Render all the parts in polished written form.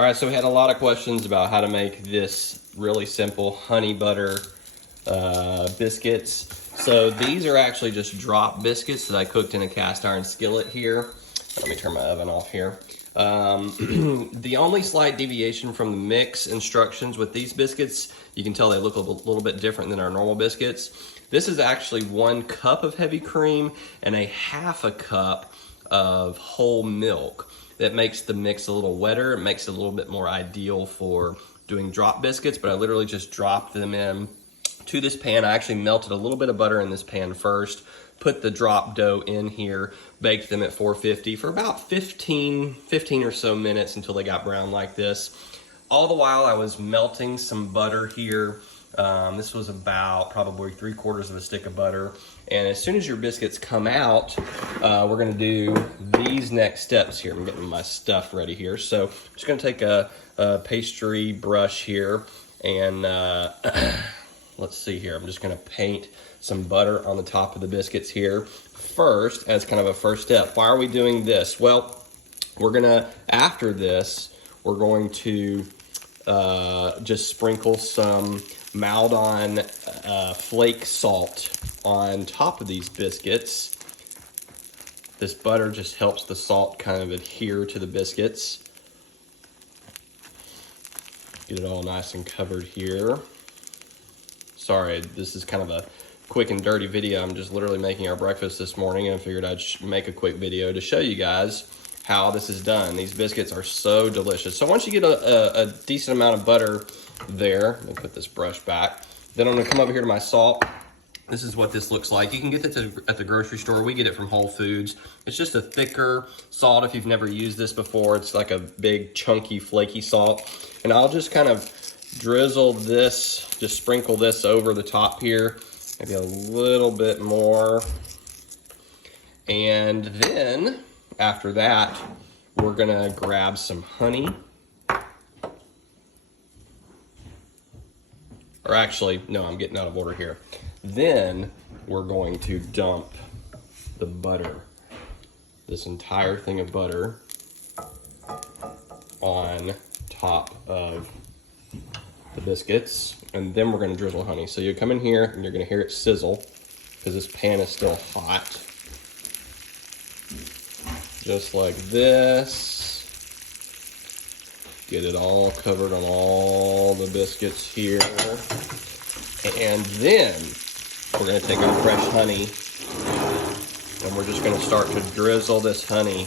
All right, so we had a lot of questions about how to make this really simple honey butter biscuits. So these are actually just drop biscuits that I cooked in a cast iron skillet here. Let me turn my oven off here. The only slight deviation from the mix instructions with these biscuits, you can tell they look a little bit different than our normal biscuits. This is actually 1 cup of heavy cream and a ½ a cup of whole milk. That makes the mix a little wetter. It makes it a little bit more ideal for doing drop biscuits, but I literally just dropped them in to this pan. I actually melted a little bit of butter in this pan first, put the drop dough in here, baked them at 450 for about 15 or so minutes until they got brown like this. All the while I was melting some butter here. This was about probably 3/4 of a stick of butter. And as soon as your biscuits come out, we're gonna do these next steps here. I'm getting my stuff ready here. So I'm just gonna take a pastry brush here and let's see here. I'm just gonna paint some butter on the top of the biscuits here first as kind of a first step. Why are we doing this? Well, we're gonna, after this, we're going to just sprinkle some Maldon flake salt on top of these biscuits. This butter just helps the salt kind of adhere to the biscuits. Get it all nice and covered here. Sorry, this is kind of a quick and dirty video. I'm just literally making our breakfast this morning and I figured I'd make a quick video to show you guys how this is done. These biscuits are so delicious. So once you get a decent amount of butter there, let me put this brush back. Then I'm gonna come over here to my salt. This is what this looks like. You can get this at the grocery store. We get it from Whole Foods. It's just a thicker salt if you've never used this before. It's like a big, chunky, flaky salt. And I'll just kind of drizzle this, just sprinkle this over the top here. Maybe a little bit more. And then, after that, we're gonna grab some honey. Or actually, no, I'm getting out of order here. Then we're going to dump the butter, this entire thing of butter, on top of the biscuits. And then we're gonna drizzle honey. So you come in here and you're gonna hear it sizzle because this pan is still hot. Just like this. Get it all covered on all the biscuits here. And then we're gonna take our fresh honey and we're just gonna start to drizzle this honey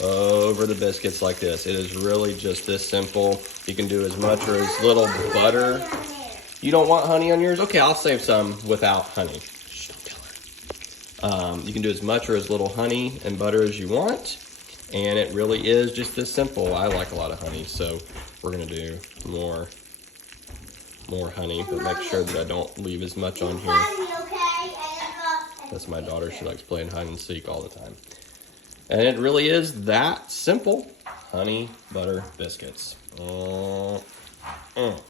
over the biscuits like this. It is really just this simple. You can do as much or as little butter. You don't want honey on yours? Okay, I'll save some without honey. Shh, don't tell her. You can do as much or as little honey and butter as you want. And it really is just this simple. I like a lot of honey, so we're gonna do more honey, but make sure that I don't leave as much on here. That's my daughter. She likes playing hide and seek all the time. And it really is that simple. Honey butter biscuits.